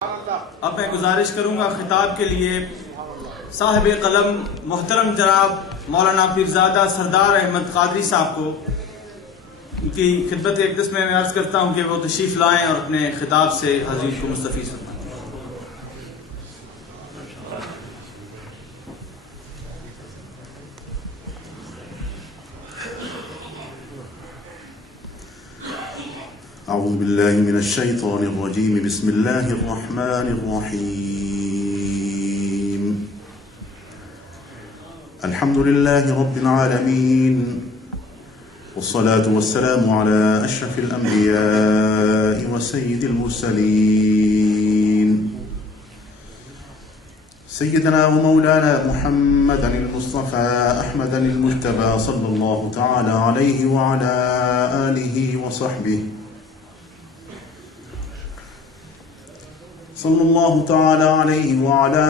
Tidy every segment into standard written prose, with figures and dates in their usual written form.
اب میں گزارش کروں گا خطاب کے لیے صاحب قلم محترم جناب مولانا پیرزادہ سردار احمد قادری صاحب کو، ان کی خدمت اقدس میں عرض کرتا ہوں کہ وہ تشریف لائیں اور اپنے خطاب سے حضور کو مستفیض فرمائیں۔ أعوذ بالله من الشيطان الرجيم بسم الله الرحمن الرحيم الحمد لله رب العالمين والصلاة والسلام على أشرف الأنبياء وسيد المرسلين سيدنا ومولانا محمدا المصطفى أحمد المجتبى صلى الله تعالى عليه وعلى آله وصحبه صلى الله تعالى عليه وعلى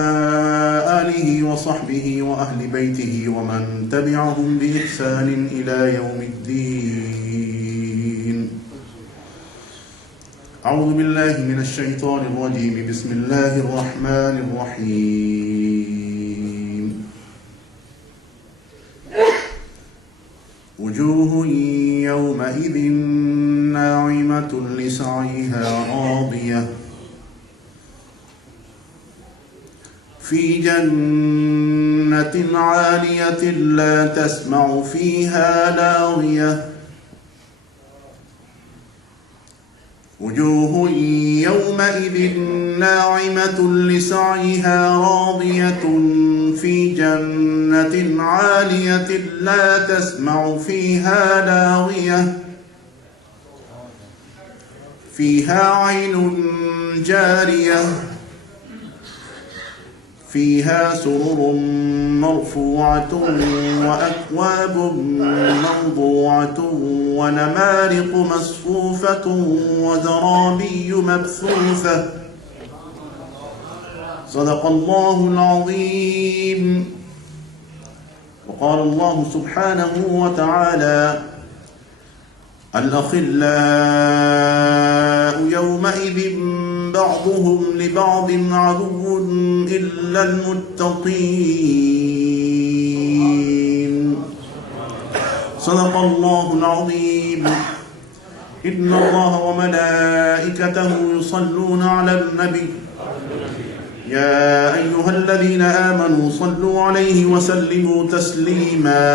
آله وصحبه وأهل بيته ومن تبعهم بإحسان إلى يوم الدين. أعوذ بالله من الشيطان الرجيم بسم الله الرحمن الرحيم وجوه يومئذ ناعمة لسعيها راضية في جنة عالية لا تسمع فيها لاغية وجوه يومئذ ناعمة لسعيها راضية في جنة عالية لا تسمع فيها لاغية فيها عين جارية فيها سرر مرفوعة وأكواب موضوعة ونمارق مصفوفة وزرابي مبثوثة. صدق الله العظيم. وقال الله سبحانه وتعالى الأخلاء يومئذ بعضهم لبعض عدو إلا المتقين. صدق الله العظيم. إن الله وملائكته يصلون على النبي يا أيها الذين آمنوا صلوا عليه وسلموا تسليما.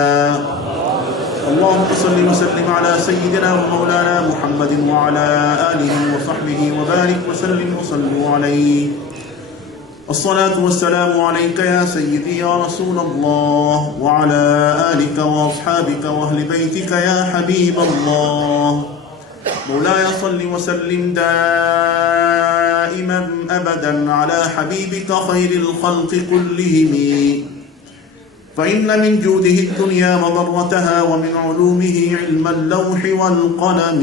اللهم صل وسلم على سيدنا ومولانا محمد وعلى آله وصحبه وبارك وسلم وصلوا عليه. الصلاة والسلام عليك يا سيدي يا رسول الله وعلى آلك وأصحابك وأهل بيتك يا حبيب الله. مولاي صل وسلم دائما أبدا على حبيبك خير الخلق كلهم، فإن من جوده الدنيا وضرتها ومن علومه علم اللوح والقلم.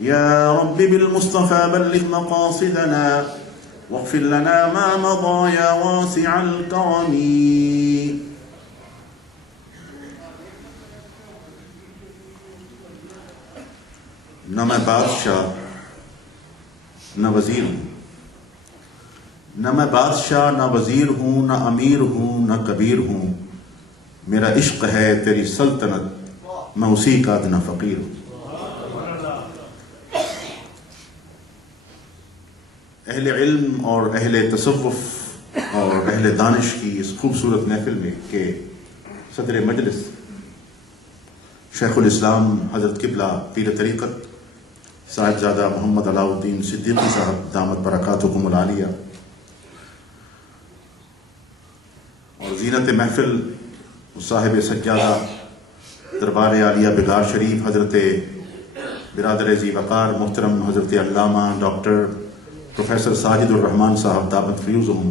يا رب بالمصطفى بلغ مقاصدنا واغفر لنا ما مضى يا واسع الكرم. نہ میں بادشاہ نہ وزیر ہوں، نہ میں بادشاہ نہ وزیر ہوں، نہ امیر ہوں نہ کبیر ہوں، میرا عشق ہے تیری سلطنت میں اسی کا ادنا فقیر ہوں۔ اہل علم اور اہل تصوف اور اہل دانش کی اس خوبصورت محفل میں کہ صدر مجلس شیخ الاسلام حضرت قبلہ پیر طریقت صاحبزادہ محمد علاء الدین صدیقی صاحب دامت برکاتہم العالیہ اور زینت محفل صاحب سجادہ دربار عالیہ بگار شریف حضرت برادر ذی وقار محترم حضرت علامہ ڈاکٹر پروفیسر ساجد الرحمان صاحب دامت فیوزہم،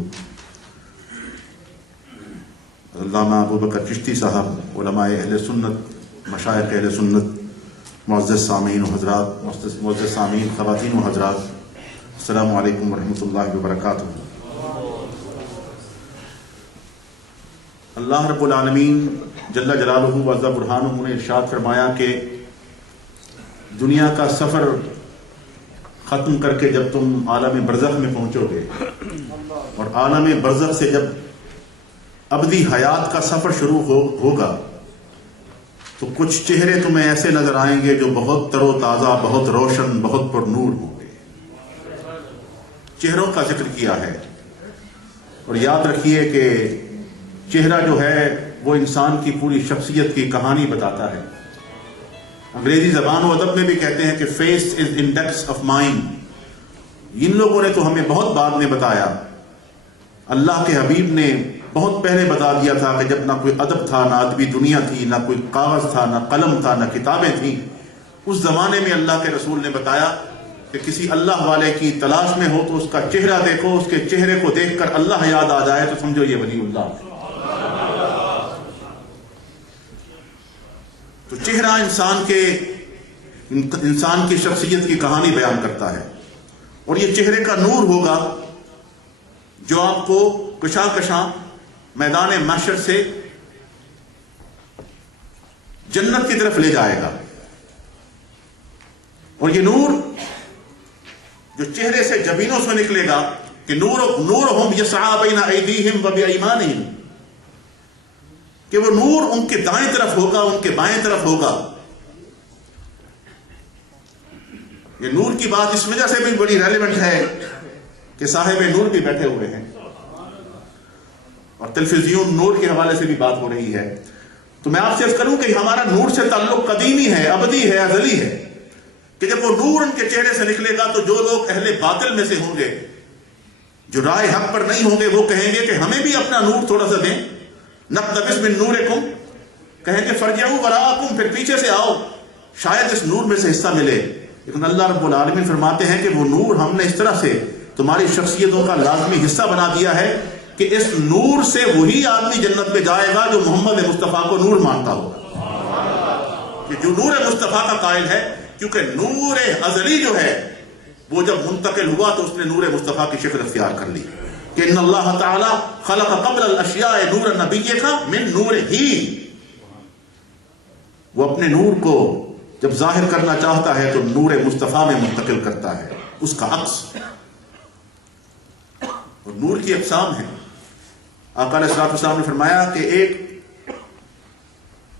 علامہ ابوبکر چشتی صاحب، علماء اہل سنت، مشائخ اہل سنت، معزز سامعین و حضرات، معزز سامعین خواتین و حضرات، السلام علیکم ورحمۃ اللہ وبرکاتہ۔ اللہ رب العالمین جل جلالہ و عز برہانہ نے ارشاد فرمایا کہ دنیا کا سفر ختم کر کے جب تم عالم برزخ میں پہنچو گے اور عالم برزخ سے جب ابدی حیات کا سفر شروع ہوگا تو کچھ چہرے تمہیں ایسے نظر آئیں گے جو بہت تر و تازہ، بہت روشن، بہت پر نور ہوں گے۔ چہروں کا ذکر کیا ہے، اور یاد رکھیے کہ چہرہ جو ہے وہ انسان کی پوری شخصیت کی کہانی بتاتا ہے۔ انگریزی زبان و ادب میں بھی کہتے ہیں کہ face is index of mind. ان لوگوں نے تو ہمیں بہت بعد میں بتایا، اللہ کے حبیب نے بہت پہلے بتا دیا تھا کہ جب نہ کوئی ادب تھا، نہ ادبی دنیا تھی، نہ کوئی کاغذ تھا، نہ قلم تھا، نہ کتابیں تھیں، اس زمانے میں اللہ کے رسول نے بتایا کہ کسی اللہ والے کی تلاش میں ہو تو اس کا چہرہ دیکھو، اس کے چہرے کو دیکھ کر اللہ یاد آ جائے تو سمجھو یہ ولی اللہ ہے۔ تو چہرہ انسان کی شخصیت کی کہانی بیان کرتا ہے، اور یہ چہرے کا نور ہوگا جو آپ کو کشاں کشاں میدان محشر سے جنت کی طرف لے جائے گا۔ اور یہ نور جو چہرے سے جبینوں سے نکلے گا کہ نورہم یسعی بین ایدیہم و بایمانہم، کہ وہ نور ان کے دائیں طرف ہوگا، ان کے بائیں طرف ہوگا۔ یہ نور کی بات اس وجہ سے بھی بڑی ریلیونٹ ہے کہ صاحب نور بھی بیٹھے ہوئے ہیں، اور تلفزیون نور کے حوالے سے بھی بات ہو رہی ہے۔ تو میں آپ سے عرض کروں کہ ہمارا نور سے تعلق قدیمی ہے، ابدی ہے، ازلی ہے، کہ جب وہ نور ان کے چہرے سے نکلے گا تو جو لوگ اہل باطل میں سے ہوں گے، جو رائے حق پر نہیں ہوں گے، وہ کہیں گے کہ ہمیں بھی اپنا نور تھوڑا سا دیں، نقتبس من نورکم، کہیں گے فرجعوا وراءکم، پھر پیچھے سے آؤ، شاید اس نور میں سے حصہ ملے۔ لیکن اللہ رب العالمین فرماتے ہیں کہ وہ نور ہم نے اس طرح سے تمہاری شخصیتوں کا لازمی حصہ بنا دیا ہے کہ اس نور سے وہی آدمی جنت میں جائے گا جو محمد مصطفیٰ کو نور مانتا ہوگا، کہ جو نور مصطفیٰ کا قائل ہے، کیونکہ نور ازلی جو ہے وہ جب منتقل ہوا تو اس نے نور مصطفیٰ کی شکل اختیار کر لی، کہ ان اللہ تعالی خلق قبل الاشیاء نور نبیہ کا من نور ہی۔ وہ اپنے نور کو جب ظاہر کرنا چاہتا ہے تو نور مصطفیٰ میں منتقل کرتا ہے، اس کا عکس۔ اور نور کی اقسام ہیں۔ آقا علیہ السلام نے فرمایا کہ ایک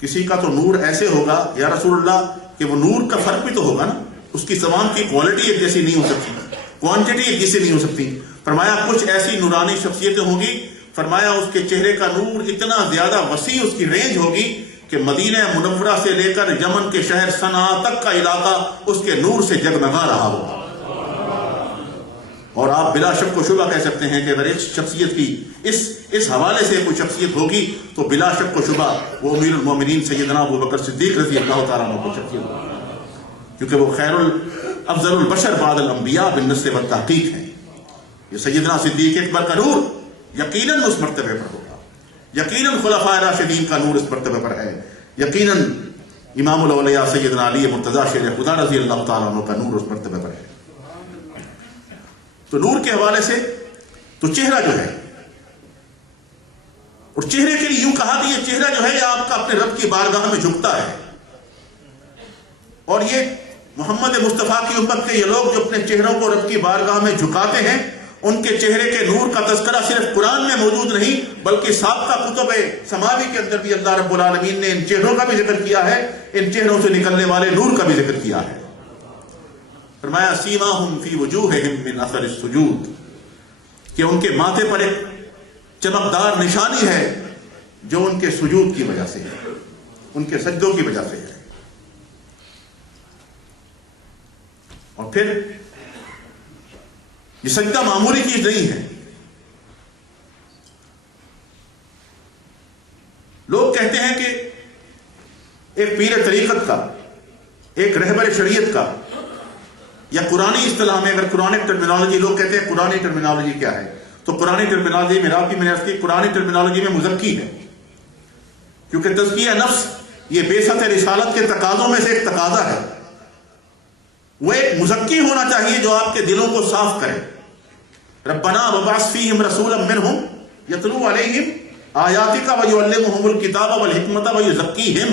کسی کا تو نور ایسے ہوگا یا رسول اللہ کہ وہ نور کا فرق بھی تو ہوگا نا، اس کی زبان کی کوالٹی ایک جیسی نہیں ہو سکتی، کوانٹٹی ایک جیسی نہیں ہو سکتی۔ فرمایا کچھ ایسی نورانی شخصیتیں ہوں گی، فرمایا اس کے چہرے کا نور اتنا زیادہ وسیع اس کی رینج ہوگی کہ مدینہ منورہ سے لے کر یمن کے شہر صنعاء تک کا علاقہ اس کے نور سے جگمگا رہا ہوگا۔ اور آپ بلا شک و شبہ کہہ سکتے ہیں کہ اگر ایک شخصیت کی اس حوالے سے کوئی شخصیت ہوگی تو بلا شک و شبہ وہ امیر المومنین سیدنا ابوبکر صدیق رضی اللہ تعالیٰ عنہ کی شخصیت ہوگی، کیونکہ وہ خیر افضل البشر بعد الانبیاء بالنسل والتحقیق ہیں۔ یہ سیدنا صدیق اکبر کا نور یقیناً اس مرتبے پر ہوگا، یقیناً خلفائے راشدین کا نور اس مرتبے پر ہے، یقیناً امام الاولیاء سیدنا علی مرتضیٰ شیر خدا رضی اللہ تعالیٰ عنہ کا نور اس مرتبے پر ہے۔ تو نور کے حوالے سے تو چہرہ جو ہے، اور چہرے کے لیے یوں کہا کہ یہ چہرہ جو ہے یہ آپ کا اپنے رب کی بارگاہ میں جھکتا ہے، اور یہ محمد مصطفیٰ کی امت کے یہ لوگ جو اپنے چہروں کو رب کی بارگاہ میں جھکاتے ہیں، ان کے چہرے کے نور کا تذکرہ صرف قرآن میں موجود نہیں بلکہ سابقہ کتب سماوی کے اندر بھی اللہ رب العالمین نے ان چہروں کا بھی ذکر کیا ہے، ان چہروں سے نکلنے والے نور کا بھی ذکر کیا ہے۔ فرمایا سیماہم فی وجوہہم من اثر السجود، کہ ان کے ماتھے پر ایک چمکدار نشانی ہے جو ان کے سجود کی وجہ سے ہے، ان کے سجدوں کی وجہ سے ہے۔ اور پھر یہ سجدہ معمولی چیز نہیں ہے۔ لوگ کہتے ہیں کہ ایک پیر طریقت کا، ایک رہبر شریعت کا، یا قرآنی اصطلاح میں اگر قرآن ٹرمینالوجی، لوگ کہتے ہیں قرآنی ٹرمینالوجی کیا ہے، تو قرآنی ٹرمینالوجی میں رابطی میں نے عرض کی، قرآنی ٹرمینالوجی میں مزکی ہے، کیونکہ تزکیہ نفس یہ بیست رسالت کے تقاضوں میں سے ایک تقاضا ہے۔ وہ ایک مزکی ہونا چاہیے جو آپ کے دلوں کو صاف کرے۔ ربنا وبعث فیہم رسولا منہم یتلو علیہم آیاتک ویعلمہم الکتاب والحکمت ویزکیہم،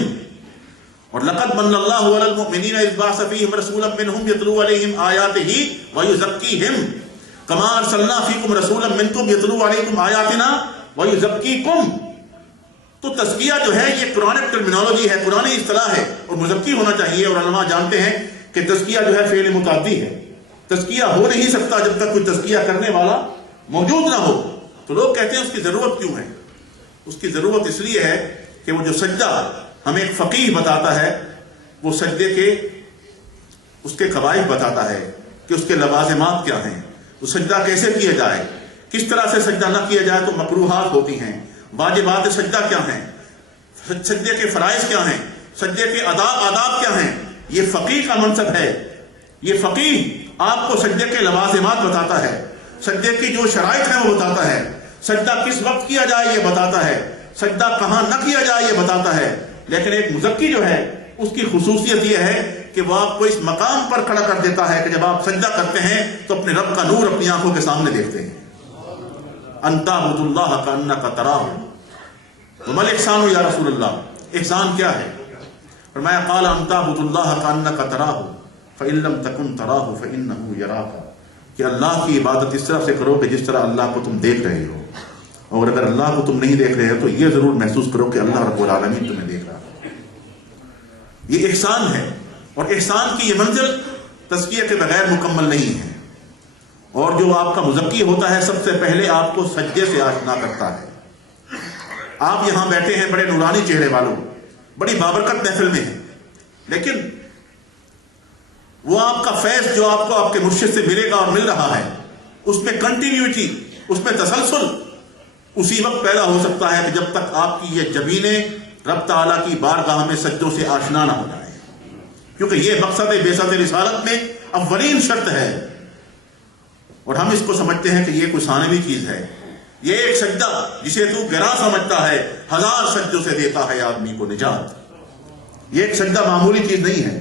اور لقد من اللہ علی المؤمنین اذ بعث فیہم رسولا منہم یتلو علیہم آیاتہ ویزکیہم کما ارسلنا فیکم رسولا منکم یتلو علیکم آیاتنا ویزکیکم. تو تزکیہ جو ہے یہ قرآن ٹرمینالوجی ہے، قرآن اصطلاح ہے، اور مزکی ہونا چاہیے. اور علماء جانتے ہیں کہ تزکیہ جو ہے فعل متعدی ہے. تزکیہ ہو نہیں سکتا جب تک کوئی تزکیہ کرنے والا موجود نہ ہو. تو لوگ کہتے ہیں اس کی ضرورت کیوں ہے؟ اس کی ضرورت اس لیے ہے کہ وہ جو سجدہ ہمیں ایک فقیہ بتاتا ہے، وہ سجدے کے اس کے قواعد بتاتا ہے کہ اس کے لوازمات کیا ہیں، وہ سجدہ کیسے کیا جائے، کس طرح سے سجدہ نہ کیا جائے تو مکروہات ہوتی ہیں، واجبات سجدہ کیا ہیں، سجدے کے فرائض کیا ہیں، سجدے کے آداب کیا ہیں. یہ فقیہ کا منصب ہے. یہ فقیہ آپ کو سجدے کے لوازمات بتاتا ہے، سجدے کی جو شرائط ہیں وہ بتاتا ہے، سجدہ کس وقت کیا جائے یہ بتاتا ہے، سجدہ کہاں نہ کیا جائے یہ بتاتا ہے. لیکن ایک مزکی جو ہے اس کی خصوصیت یہ ہے کہ وہ آپ کو اس مقام پر کھڑا کر دیتا ہے کہ جب آپ سجدہ کرتے ہیں تو اپنے رب کا نور اپنی آنکھوں کے سامنے دیکھتے ہیں. ان تعبد اللہ کانک تراہ. وما الاحسان یا رسول اللہ، احسان کیا ہے؟ فرمایا قال ان تعبد اللہ کانک تراہ فإن لم تکن تراہ فإنہ یراک، کہ اللہ کی عبادت اس طرح سے کرو کہ جس طرح اللہ کو تم دیکھ رہے ہو، اور اگر اللہ کو تم نہیں دیکھ رہے ہو تو یہ ضرور محسوس کرو کہ اللہ رب العالمین تمہیں دیکھ رہا ہے. یہ احسان ہے، اور احسان کی یہ منزل تزکیہ کے بغیر مکمل نہیں ہے. اور جو آپ کا مزکی ہوتا ہے سب سے پہلے آپ کو سجدے سے آشنا کرتا ہے. آپ یہاں بیٹھے ہیں بڑے نورانی چہرے والوں، بڑی بابرکت محفل میں ہیں، لیکن وہ آپ کا فیض جو آپ کو آپ کے مرشد سے ملے گا اور مل رہا ہے، اس میں کنٹینیوٹی، اس میں تسلسل اسی وقت پیدا ہو سکتا ہے کہ جب تک آپ کی یہ جبینیں رب تعالیٰ کی بارگاہ میں سجدوں سے آشنا نہ ہو جائے. کیونکہ یہ مقصد بعثت رسالت میں اولین شرط ہے. اور ہم اس کو سمجھتے ہیں کہ یہ کوئی ثانوی چیز ہے. یہ ایک سجدہ جسے تو گراں سمجھتا ہے 1000 سجدوں سے دیتا ہے آدمی کو نجات. یہ ایک سجدہ معمولی چیز نہیں ہے.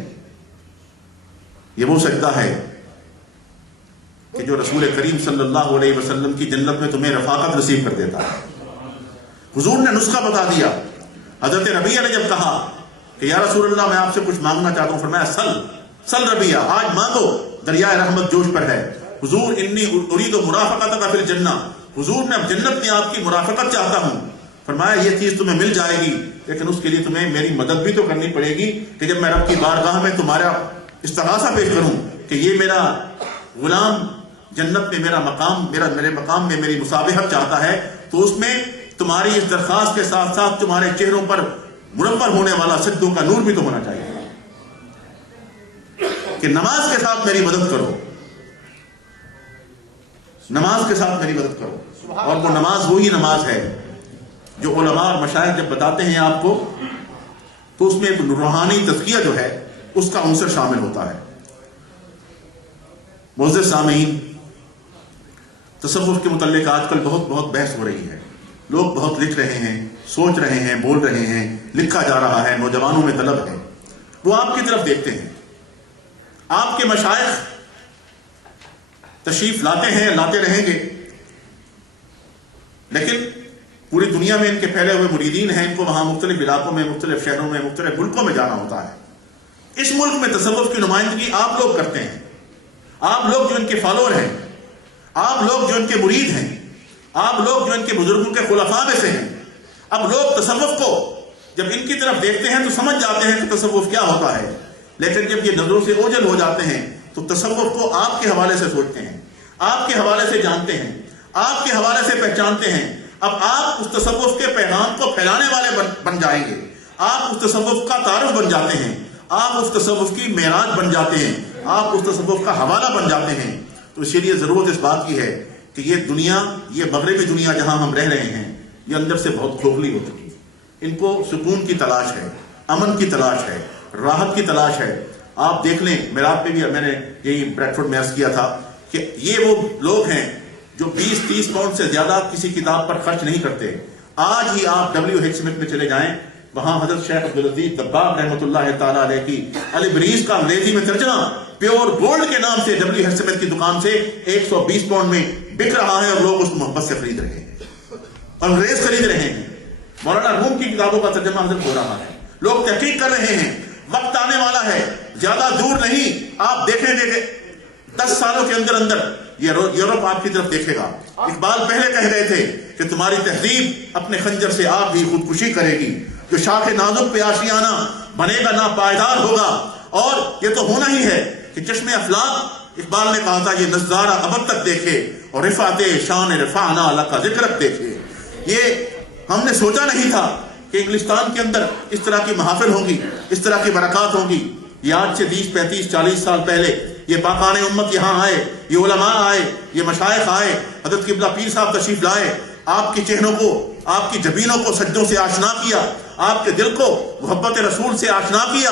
یہ وہ سجدہ ہے کہ جو رسول کریم صلی اللہ علیہ وسلم کی جنت میں تمہیں رفاقت نصیب کر دیتا ہے. حضور نے نسخہ بتا دیا. حضرت ربیعہ نے جب کہا کہ یا رسول اللہ میں آپ سے کچھ مانگنا چاہتا ہوں، فرمایا سل ربیعہ، آج مانگو، دریائے رحمت جوش پر ہے. حضور انی ارید مرافقتک فی الجنہ، حضور میں اب جنت میں آپ کی مرافقت چاہتا ہوں. فرمایا یہ چیز تمہیں مل جائے گی، لیکن اس کے لیے تمہیں میری مدد بھی تو کرنی پڑے گی کہ جب میں رب کی بارگاہ میں تمہارا استغاثہ پیش کروں کہ یہ میرا غلام جنت میں میرا مقام، میرے مقام میں میری مسابقت چاہتا ہے، تو اس میں تمہاری اس درخواست کے ساتھ ساتھ تمہارے چہروں پر منور ہونے والا سجدوں کا نور بھی تو ہونا چاہیے کہ نماز کے ساتھ میری مدد کرو، نماز کے ساتھ میری مدد کرو. اور وہ نماز وہی نماز ہے جو علماء اور مشائخ جب بتاتے ہیں آپ کو تو اس میں ایک روحانی تزکیہ جو ہے اس کا عنصر شامل ہوتا ہے. معزز سامعین، تصوف کے متعلق آج کل بہت بحث ہو رہی ہے. لوگ بہت لکھ رہے ہیں، سوچ رہے ہیں، بول رہے ہیں، لکھا جا رہا ہے، نوجوانوں میں طلب ہے. وہ آپ کی طرف دیکھتے ہیں. آپ کے مشائخ تشریف لاتے ہیں، لاتے رہیں گے، لیکن پوری دنیا میں ان کے پھیلے ہوئے مریدین ہیں. ان کو وہاں مختلف علاقوں میں، مختلف شہروں میں، مختلف ملکوں میں جانا ہوتا ہے. اس ملک میں تصوف کی نمائندگی آپ لوگ کرتے ہیں. آپ لوگ جو ان کے فالوور ہیں، آپ لوگ جو ان کے مرید ہیں، آپ لوگ جو ان کے بزرگوں کے خلفاء میں سے ہیں. اب لوگ تصوف کو جب ان کی طرف دیکھتے ہیں تو سمجھ جاتے ہیں کہ تصوف کیا ہوتا ہے، لیکن جب یہ نظروں سے اوجھل ہو جاتے ہیں تو تصوف کو آپ کے حوالے سے سوچتے ہیں، آپ کے حوالے سے جانتے ہیں، آپ کے حوالے سے پہچانتے ہیں. اب آپ اس تصوف کے پیغام کو پھیلانے والے بن جائیں گے. آپ اس تصوف کا تعارف بن جاتے ہیں، آپ اس تصوف کی معراج بن جاتے ہیں، آپ اس تصوف کا حوالہ بن جاتے ہیں. تو اسی لیے ضرورت اس بات کی ہے کہ یہ دنیا، یہ مغربی دنیا جہاں ہم رہ رہے ہیں، یہ اندر سے بہت کھوکھلی ہو چکی ہے. ان کو سکون کی تلاش ہے، امن کی تلاش ہے، راحت کی تلاش ہے. آپ دیکھ لیں، میرات پہ بھی میں نے یہی بریڈ فورڈ میں عرض کیا تھا کہ یہ وہ لوگ ہیں جو 20-30 پاؤنڈ سے زیادہ کسی کتاب پر خرچ نہیں کرتے. آج ہی آپ WH سمتھ میں چلے جائیں، وہاں حضرت شیخ عبدالعزیز دباغ رحمۃ اللہ تعالیٰ علیہ کی البریز کا انگریزی میں ترجمہ پیور گولڈ کے نام سے WH سمتھ کی دکان سے 120 پاؤنڈ میں بک رہا ہے، اور لوگ اس کو محبت سے خرید رہے ہیں، انگریز خرید رہے ہیں. مولانا روم کی کتابوں کا ترجمہ حضرت ہو رہا ہے، لوگ تحقیق کر رہے ہیں. وقت آنے والا ہے، زیادہ دور نہیں، آپ دیکھیں گے کہ 10 سالوں کے اندر اندر یورپ آپ کی طرف دیکھے گا۔ اقبال پہلے کہہ رہے تھے کہ تمہاری تہذیب اپنے خنجر سے آپ ہی خودکشی کرے گی، جو شاخ نازک پہ آشیانہ بنے گا ناپائیدار ہوگا، اور یہ تو ہونا ہی ہے کہ چشم افلاک، اقبال نے کہا تھا، یہ نظارہ ابد تک دیکھے اور رفعت شان رفعنا اللہ کا ذکر دیکھے۔ یہ ہم نے سوچا نہیں تھا کہ انگلستان کے اندر اس طرح کی محافل ہوں گی، اس طرح کی برکات ہوں گی۔ یہ آج سے 30 35 40 سال پہلے یہ پاکان امت یہاں آئے، یہ علماء آئے، یہ مشائخ آئے، حضرت قبلہ پیر صاحب تشریف لائے، آپ کے چہروں کو، آپ کی جبینوں کو سجدوں سے آشنا کیا، آپ کے دل کو محبت رسول سے آشنا کیا،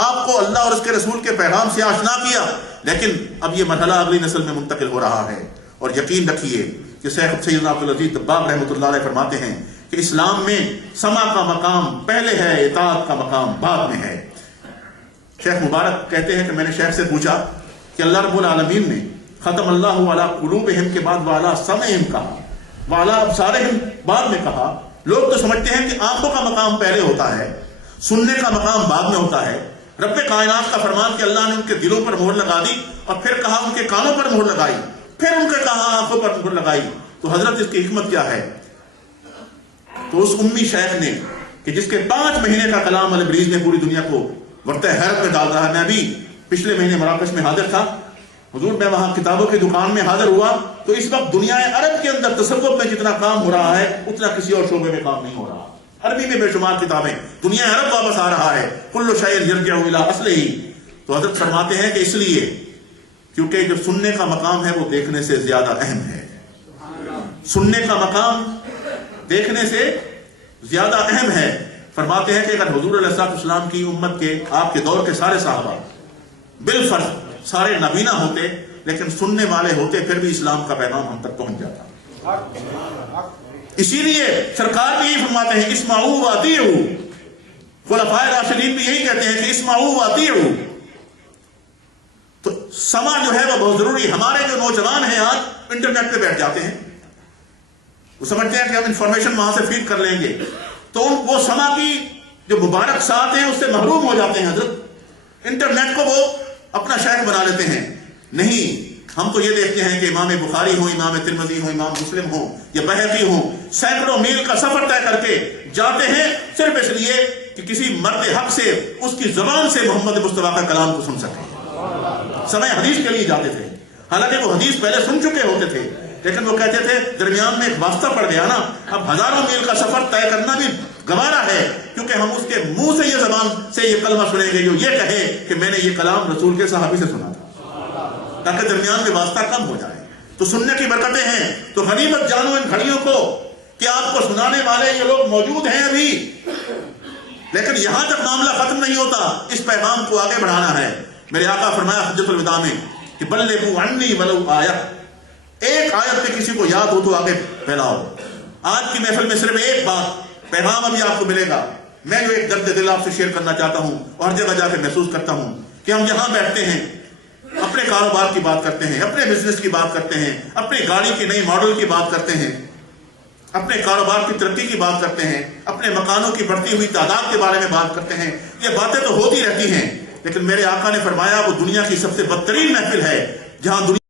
آپ کو اللہ اور اس کے رسول کے پیغام سے آشنا کیا۔ لیکن اب یہ مرحلہ اگلی نسل میں منتقل ہو رہا ہے، اور یقین رکھیے کہ شیخ سیدنا عبدالعزیز دباغ رحمۃ اللہ علیہ فرماتے ہیں کہ اسلام میں سماع کا مقام پہلے ہے، اطاعت کا مقام بعد میں ہے۔ شیخ مبارک کہتے ہیں کہ میں نے شیخ سے پوچھا کہ اللہ رب العالمین نے ختم اللہ علی قلوبہم کے بعد وعلی سمعہم کہا، وعلی ابصارہم بعد میں کہا۔ لوگ تو سمجھتے ہیں کہ آنکھوں کا مقام پہلے ہوتا ہے، سننے کا مقام بعد میں ہوتا ہے۔ رب کائنات کا فرمان کہ اللہ نے ان کے دلوں پر مہر لگا دی، اور پھر کہا ان کے کانوں پر مہر لگائی، پھر ان کے کہا آنکھوں پر مہر لگائی۔ تو حضرت اس کی حکمت کیا ہے؟ تو اس امی شیخ نے کہ جس کے 5 مہینے کا کلام البریز نے پوری دنیا کو ورطہ حیرت میں ڈال رہا ہے۔ میں بھی پچھلے مہینے مراکش میں حاضر تھا حضور، میں وہاں کتابوں کی دکان میں حاضر ہوا تو اس وقت دنیا عرب کے اندر تصوف میں جتنا کام ہو رہا ہے اتنا کسی اور شعبے میں کام نہیں ہو رہا۔ عربی میں بے شمار کتابیں، دنیا عرب واپس آ رہا ہے، کل شیء یرجع الی اصلہ۔ تو حضرت فرماتے ہیں کہ اس لیے کیونکہ جو سننے کا مقام ہے وہ دیکھنے سے زیادہ اہم ہے، سننے کا مقام دیکھنے سے زیادہ اہم ہے۔ فرماتے ہیں کہ اگر حضور علیہ السلام کی امت کے، آپ کے دور کے سارے صحابہ بالفرض سارے نبینا ہوتے لیکن سننے والے ہوتے، پھر بھی اسلام کا پیغام ہم تک پہنچ جاتا۔ اسی لیے سرکار بھی یہی فرماتے ہیں اسمعوا واطیعوا، خلفائے راشدین بھی یہی کہتے ہیں کہ اسمعوا واطیعوا۔ تو سمع جو ہے وہ بہت ضروری۔ ہمارے جو نوجوان ہیں آج انٹرنیٹ پہ بیٹھ جاتے ہیں، وہ سمجھتے ہیں کہ ہم انفارمیشن وہاں سے فیڈ کر لیں گے، تو وہ سمع کی جو مبارک ساتھ ہیں اس سے محروم ہو جاتے ہیں۔ حضرت انٹرنیٹ کو وہ اپنا شیخ بنا لیتے ہیں۔ نہیں، ہم تو یہ دیکھتے ہیں کہ امام بخاری ہوں، امام ترمذی ہوں، امام مسلم ہوں یا بہقی ہوں، سینکڑوں میل کا سفر طے کر کے جاتے ہیں صرف اس لیے کہ کسی مرد حق سے، اس کی زبان سے محمد مصطفیٰ کا کلام کو سن سکیں۔ سمع حدیث کے لیے جاتے تھے، حالانکہ وہ حدیث پہلے سن چکے ہوتے تھے، لیکن وہ کہتے تھے درمیان میں ایک واسطہ پڑ گیا نا، اب ہزاروں میل کا سفر طے کرنا بھی گوارا ہے، کیونکہ ہم اس کے منہ سے یہ زبان سے یہ کلمہ سنیں گے جو یہ کہے کہ میں نے یہ کلام رسول کے صحابی سے سنا تھا، تاکہ درمیان میں واسطہ کم ہو جائے۔ تو سننے کی برکتیں ہیں۔ تو غنیمت جانو ان گھڑیوں کو کہ آپ کو سنانے والے یہ لوگ موجود ہیں ابھی، لیکن یہاں تک معاملہ ختم نہیں ہوتا، اس پیغام کو آگے بڑھانا ہے۔ میرے آقا فرمایا حجۃ الوداع میں کہ بلغوا عنی ولو آیہ، ایک آیت پہ کسی کو یاد ہو تو آگے پھیلاؤ۔ آج کی محفل میں صرف ایک بات پیغام ابھی آپ کو ملے گا۔ میں جو ایک درد دل آپ سے شیئر کرنا چاہتا ہوں اور ہر جگہ جا کے محسوس کرتا ہوں کہ ہم یہاں بیٹھتے ہیں، اپنے کاروبار کی بات کرتے ہیں، اپنے بزنس کی بات کرتے ہیں، اپنی گاڑی کی نئی ماڈل کی بات کرتے ہیں، اپنے کاروبار کی ترقی کی بات کرتے ہیں، اپنے مکانوں کی بڑھتی ہوئی تعداد کے بارے میں بات کرتے ہیں۔ یہ باتیں تو ہوتی رہتی ہیں، لیکن میرے آقا نے فرمایا وہ دنیا کی سب سے بدترین محفل ہے جہاں دنیا